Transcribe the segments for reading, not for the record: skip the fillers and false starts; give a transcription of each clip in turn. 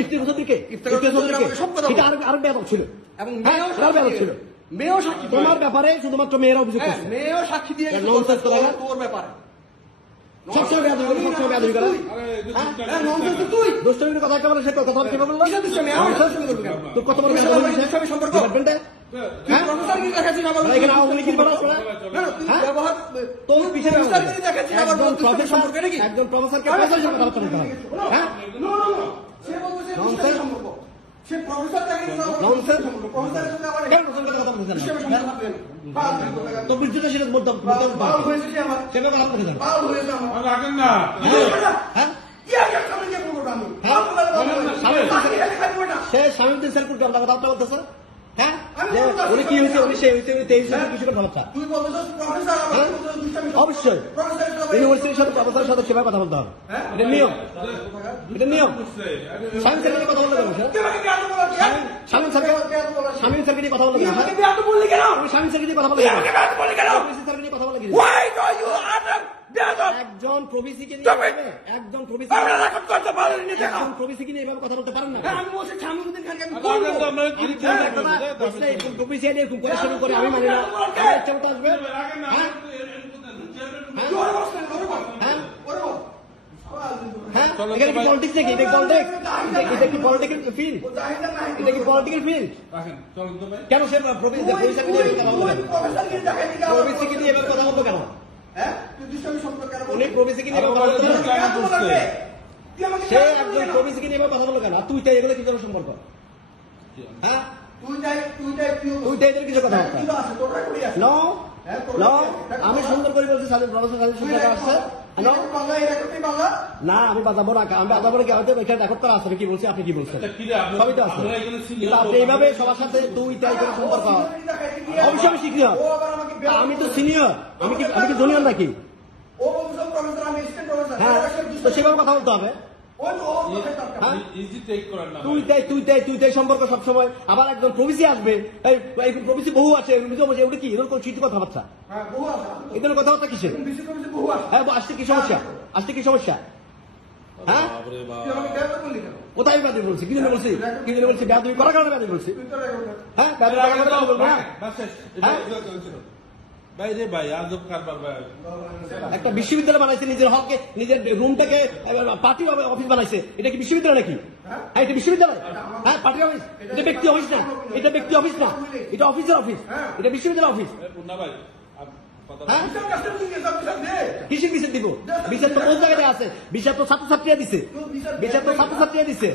ইফতিখার চৌধুরীকে আরো ব্যাপক ছিল এবং ব্যাপক ছিল। মেয়েও সাক্ষী, তোমার ব্যাপারে শুধুমাত্র মেয়েরা অভিযোগ করছে, মেয়েও সাক্ষী দিয়ে তোর ব্যাপারে সবসময় বেয়াদবি করে, সবসময় বেয়াদবি করে। তুই দুষ্টমির কথা একেবারে সে কথা কি বললো? তোর কত বড় সম্পর্ক ডিপার্টমেন্টে এখানে আওয়ামী লীগের তোর পিছনে একজন প্রফেসরকে কথাবার্তা নিতে হবে। হ্যাঁ তো বিদ্যুৎ সেটা বলতাম সেটা কথা বলতে সে স্বামীউদ্দিন সেলপুরকে আমরা কথাবার্তা বলতেছে। হ্যাঁ উনি কি হয়েছে, উনি সে হয়েছে, উনি তেইশ কিছু ভাবছা অবশ্যই ইউনিভার্সিটির সাথে প্রফেসরের সাথে সেভাবে কথা বলতে হবে। এটা নিয়ম, এটা নিয়ম। স্বামী স্যারকে কথা বলতে পারবেন স্বামী স্যারকে নিয়ে কথা বলতে পারবেন স্বামী স্যারকে নিয়ে কথা বলতে একজন প্রভিসিকে নিয়ে একজন প্রভিসিকে নিয়ে এভাবে কথা বলতে পারেন না। প্রভিসি এরকম করে শুরু করে আমি মানি না, ইচ্ছা মতো আসবে। হ্যাঁ এখানে কি পলিটিক্স নাকি? এটা পলিটিক্স, এটা কি পলিটিক্যাল ফিল্ড? এটা কি পলিটিক্যাল ফিল্ড? কেন সে প্রভিসিকে নিয়ে এভাবে কথা বলতো কেন? উনি প্রভিসিকে নিয়ে কথা বলতো, সে একজন প্রভিসিকে নিয়ে কথা বললো কেন? তুই চাই এগুলো কি ধরনের সম্পর্ক? হ্যাঁ তুই চাই কিছু কথা আমি সুন্দর করে বলছি আসছে না, আমি বাজাবো না, আমি বাজাবো না। হয়তো এখানে রেকর্ড করা আছে কি বলছি, আপনি কি বলছেন সবই তো আছে। কিন্তু আপনি এইভাবে সবার সাথে তুই তাই করে সম্পর্ক অবশ্যই আমি শিখি। আমি তো সিনিয়র, আমি কি জুনিয়র নাকি? হ্যাঁ তো সেভাবে কথা বলতে হবে। তুই তাই সম্পর্ক সবসময়। আবার একজন প্রভিসি আসবে, প্রভিসি বহু আছে, ওটা কি এরকম চিঠি কথাবার্তা, এই ধরনের কথাবার্তা কিসের? হ্যাঁ আসতে কি সমস্যা, আসতে কি সমস্যা? হ্যাঁ কোথায় বেয়াদবি বলছি? কি জন্য বলছি? কি জন্য বলছি? বেয়াদবি করার কারণে বেয়াদবি বলছি। হ্যাঁ একটা বিশ্ববিদ্যালয় বানাইছে, নিজের হককে, নিজের রুমটাকে পার্টি অফিস বানাইছে। এটা কি বিশ্ববিদ্যালয় নাকি? হ্যাঁ এটা বিশ্ববিদ্যালয়? হ্যাঁ পার্টি অফিস? এটা ব্যক্তি অফিস না, এটা ব্যক্তি অফিস না, এটা অফিসের অফিস, এটা বিশ্ববিদ্যালয় অফিস। কিসের বিচার দিব? বিচার তো কোন জায়গায় আছে? বিচার তো ছাত্রছাত্রীরা দিছে, বিচার তো ছাত্রছাত্রীরা দিছে।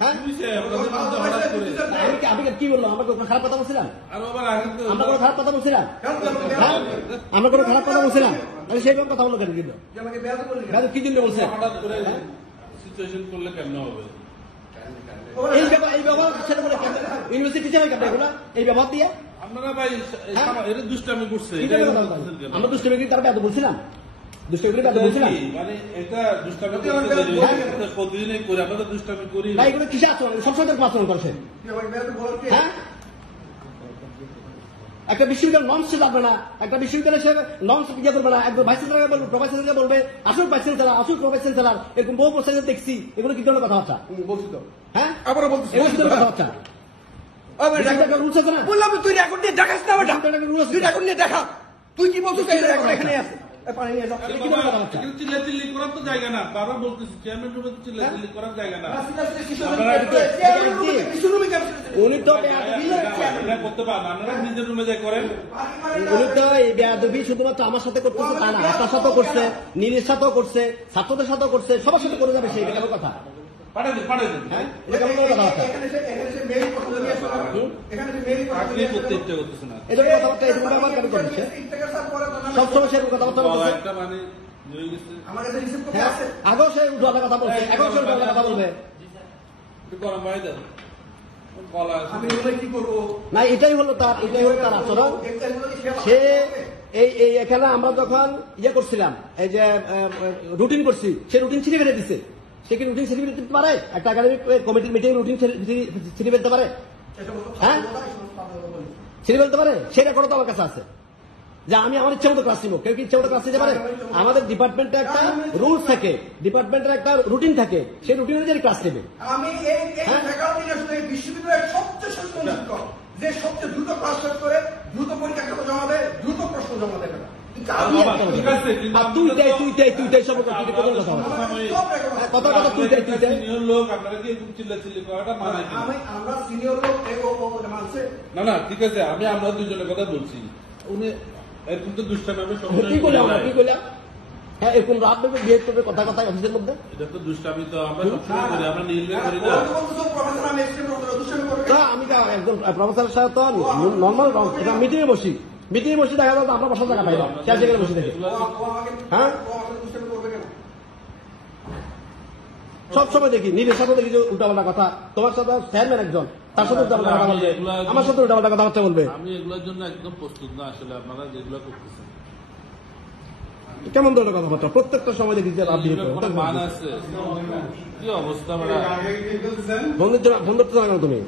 হ্যাঁ আমি কি বললাম? আমরা কোনো খারাপ কথা বলছিলাম? আমরা কোনো খারাপ কথা বলছিলাম? হ্যাঁ আমরা কোনো খারাপ কথা বলছিলাম? তাহলে সেইভাবে কথা বললো কেন? কিন্তু কি জন্য বলছে? এই ব্যবহার সেটা বলে ইউনিভার্সিটি চাই কেন এগুলো? এই ব্যবহার দিয়ে আপনারা ভাই এটা দুষ্টামি করছে। আমরা দুষ্টামি করি তার ব্যাধ বলছিলাম, দুষ্টামি করে ব্যাধ বলছিলাম মানে এটা দুষ্টামি প্রতিদিনই করি আমরা, তো দুষ্টামি করি না। এগুলো কিসে আচরণ? সবসময় আচরণ করছে। হ্যাঁ একটা বিশ্ববিদ্যালয় নর্মস লাগবে না, একটা বিশ্ববিদ্যালয় সে নর্মস ইয়ে করবে না। একজন ভাইস চ্যান্সেলর বলবে, প্রভাইস চ্যান্সেলর বলবে আসল ভাইস চ্যান্সেলর, আসল প্রভাইস চ্যান্সেলর, এরকম বহু প্রসেসর দেখছি। এগুলো কি ধরনের কথাবার্তা বলছি তো? হ্যাঁ আবারও বলছি এগুলো কি ধরনের কথাবার্তা? বললাম তুই রেকর্ড নিয়ে দেখাস না, তুই রেকর্ড নিয়ে দেখা, তুই কি বলছিস? এখানে আছে চিল্লাচিল্লি করার তো জায়গা না, বারবার বলতেছি চেয়ারম্যান রুমে তো চিল্লাচিল্লি করার জায়গা না। উনি তো করতে পারেন, আপনারা নিজের রুমে যাই করেন। উনি তো এই বেয়াদবি শুধুমাত্র আমার সাথে করতেছে তা না, আপনার সাথেও করছে, নীলের সাথেও করছে, ছাত্রদের সাথেও করছে, সবার সাথে করে যাবে। সেই কেন কথা সবসময় সেরকম কথাবার্তা আগেও সে উঠার কথা বলছে, এখন সে উঠার কথা বলবে না। এটাই হলো তার আচরণ। সে এই এখানে আমরা যখন ইয়ে করছিলাম, এই যে রুটিন করছি, সে রুটিন ছিঁড়ে ফেলে দিচ্ছে। সে কি রুটিন ছিঁড়ে দিতে পারে? একটা একাডেমিক কমিটির মিটিং রুটিন ছিঁড়ে ফেলতে পারে? হ্যাঁ ছিঁড়ে ফেলতে পারে? সেটা করে তো আমার কাছে আছে। যে আমি আমার ইচ্ছা মতো ক্লাস নিব, কেউ কি ইচ্ছা মতো ক্লাস নিতে পারে? আমাদের ডিপার্টমেন্টে একটা রুলস থাকে, ডিপার্টমেন্টের একটা রুটিন থাকে, সেই রুটিন অনুযায়ী ক্লাস নেবে। আমি বিশ্ববিদ্যালয়ের সবচেয়ে সচেতন শিক্ষক, যে সবচেয়ে দ্রুত ক্লাস শেষ করে দ্রুত পরীক্ষা খাতা জমা দেয়, দ্রুত প্রশ্ন জমা দেবে না। না ঠিক আছে, আমরা দুজনের কথা বলছি। উনি এরকম তো দুষ্টামি কি করলাম, কি করলাম? হ্যাঁ, এরকম রাত ভেবে বিয়ে করবে কথা কথায় অফিসের মধ্যে। এটা তো দুষ্টামি, তো আমরা সবসময় করি, আমরা নির্ণয় করি না। আমি একজন প্রফেসরের সাথে তো নর্মাল মিটিং এ বসি, দেখা যাবে আমরা বসার জায়গা পাই না, শেষ জায়গায় বসে দেখি। হ্যাঁ, সবসময় দেখি নিজের সাথে দেখি যে উল্টাপাল্টা কথা। তোমার সাথে চেয়ারম্যান একজন, তার সাথে উল্টাপাল্টা কথা বলবে, আমার সাথে উল্টাপাল্টা কথাবার্তা বলবে। আমি এগুলোর জন্য একদম প্রস্তুত না আসলে, আপনারা যেগুলো করতেছেন। কেমন ধরনের কথাবার্তা প্রত্যেকটা সময় দেখি যে লাভ দিয়ে মান আছে, কি অবস্থা বন্ধুত্ব জানো তুমি?